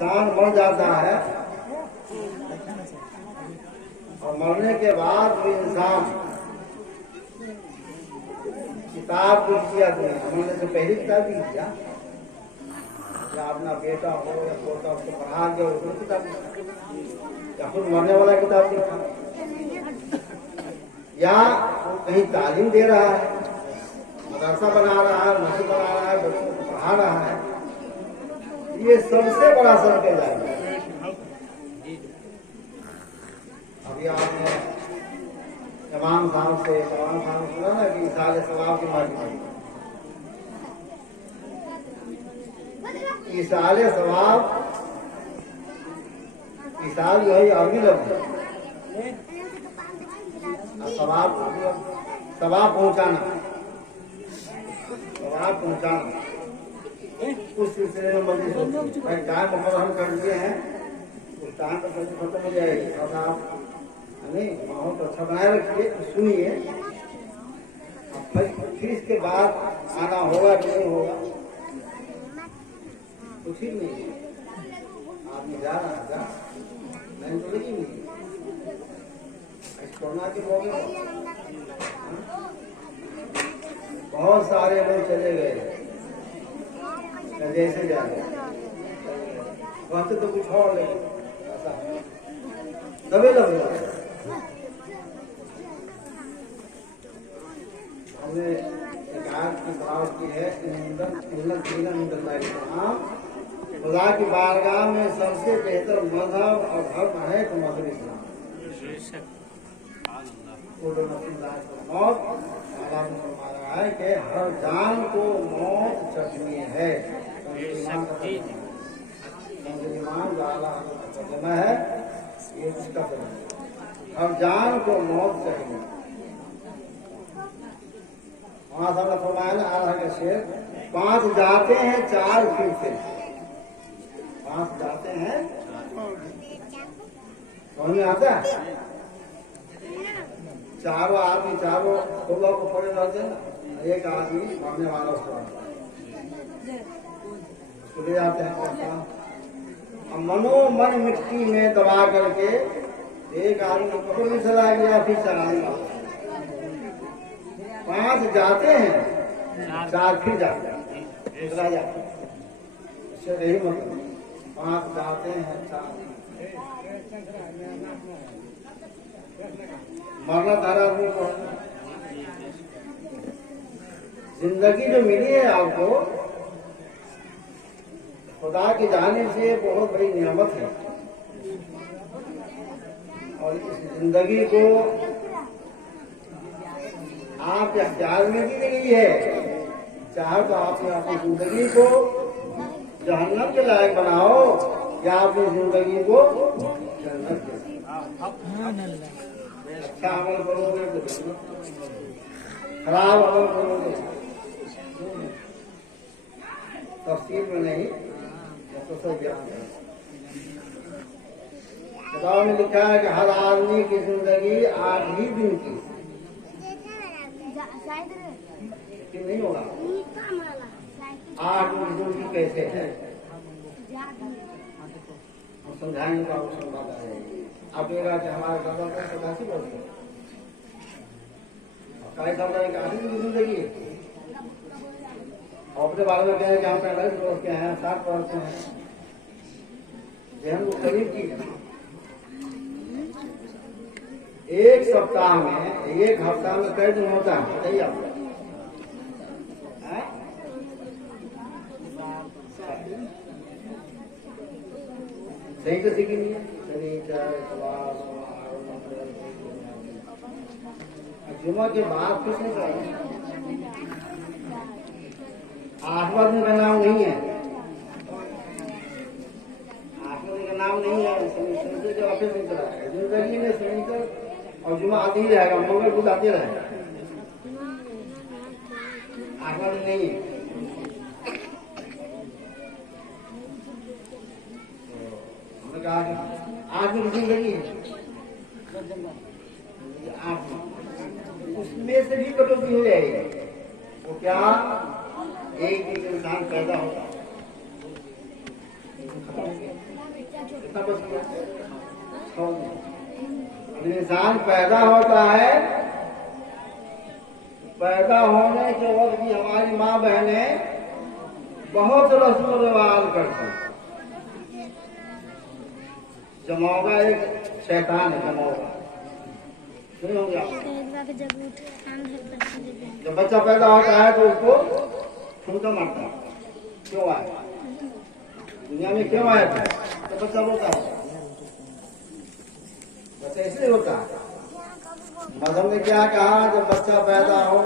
इंसान मर जाता है और मरने के बाद वो इंसान किताब कुछ किया मरने से पहले किताब भी किया या अपना बेटा हो या पोता उसको पढ़ा गया उसको किताब या खुद मरने वाला किताब लिखा या कहीं तालीम दे रहा है, मदरसा बना रहा है, मस्जिद बना रहा है, बच्चों को पढ़ा रहा है, ये सबसे बड़ा सर्कल है। अभी आपने इमाम साहब से सुना ना कि इसाले सवाब की मारी इसाले सवाब इसाल जो है अरबी लफ्ज है, सवाब पहुंचाना उस सिलसिले में मस्जिद टाइम हम कर दिए हैं, उस टाइम पर खत्म हो जाएगी और आप नहीं माहौल तो अच्छा बनाए रखिए, सुनिए, फिर इसके बाद आना होगा कि नहीं होगा कुछ ही नहीं, आदमी जा रहा है नहीं तो नहीं कोरोना के प्रॉब्लम बहुत सारे लोग चले गए जैसे जा रहे वहां तो कुछ और लेकिन दबे लग हमने एक आयत की बात की है खुदा की बारगाह में सबसे बेहतर मजहब और धर्म है तो मजहब इस्लाम। मौत है कि हर जान को मौत चखनी है, है ये उसका हर जान को मौत चाहिए। वहां सामने फरमाया ना आल्लाह के शेर 5 जाते हैं 4 फिरते, 5 जाते हैं समझ में आता है, चारों आदमी चारों खुदा को पड़े रहते हैं, एक आदमी मरने वाला उसको ले जाते हैं मनोमन मिट्टी में दबा करके एक आदमी पकड़ में चला गया, फिर चलाने वाला 5 जाते हैं 4 फिर जाते हैं, यही मतलब 5 जाते हैं 4 मरना तारा आदमी को। जिंदगी जो मिली है आपको खुदा की जानिब से बहुत बड़ी नियामत है और इस जिंदगी को आपके अख्तियार में भी नहीं है, चाहे तो आपने अपनी जिंदगी को जहन्नम के लायक बनाओ या अपनी जिंदगी को जन्नत के अच्छा अमल करोगे तो खराब अमल करोगे तफसील में नहीं तो सब ज्ञान है। किताब में लिखा है कि हर आदमी की जिंदगी 8 ही दिन की नहीं होगा, 8 दिन की कैसे है हम समझाएंगे तो आपको समझ आ जाएगी। आप कहेगा कि हमारे दादा का 85 वर्ष है काय साहब एक आदमी की जिंदगी है और अपने बारे में कहें कि हम 45 वर्ष के हैं 60 वर्ष के हैं जहन को करीब की एक सप्ताह में एक हफ्ता में कई दिन होता है बताइए आप सही तो सीखी नहीं है जुम्मा के बाद कुछ नहीं करेंगे 8वां दिन का नाम नहीं है, 8वां दिन का नाम नहीं है, शनिचर के वापस नहीं चला है जिंदगी में शनिचर और जुम्मा आते ही रहेगा, मंगल बुध आते रहेगा, 8वां दिन नहीं है। हमने कहा कि 8 दिन की जिंदगी है, 8 उसमें से भी कटौती हो जाएगी। वो क्या एक दिन इंसान पैदा होता कितना बच गया? 6 इंसान पैदा होता है, पैदा होने के वक्त भी हमारी माँ बहनें बहुत रस्म रिवाज करती हैं। जमाओगा एक शैतान है, जमाओगा नहीं हो गया। जब बच्चा पैदा होता है तो उसको ठुमका मारता है, क्यों आया दुनिया में, क्यों आया था? तो बच्चा रोता है, बच्चा इसलिए होता है। मदर ने क्या कहा, जब बच्चा पैदा हो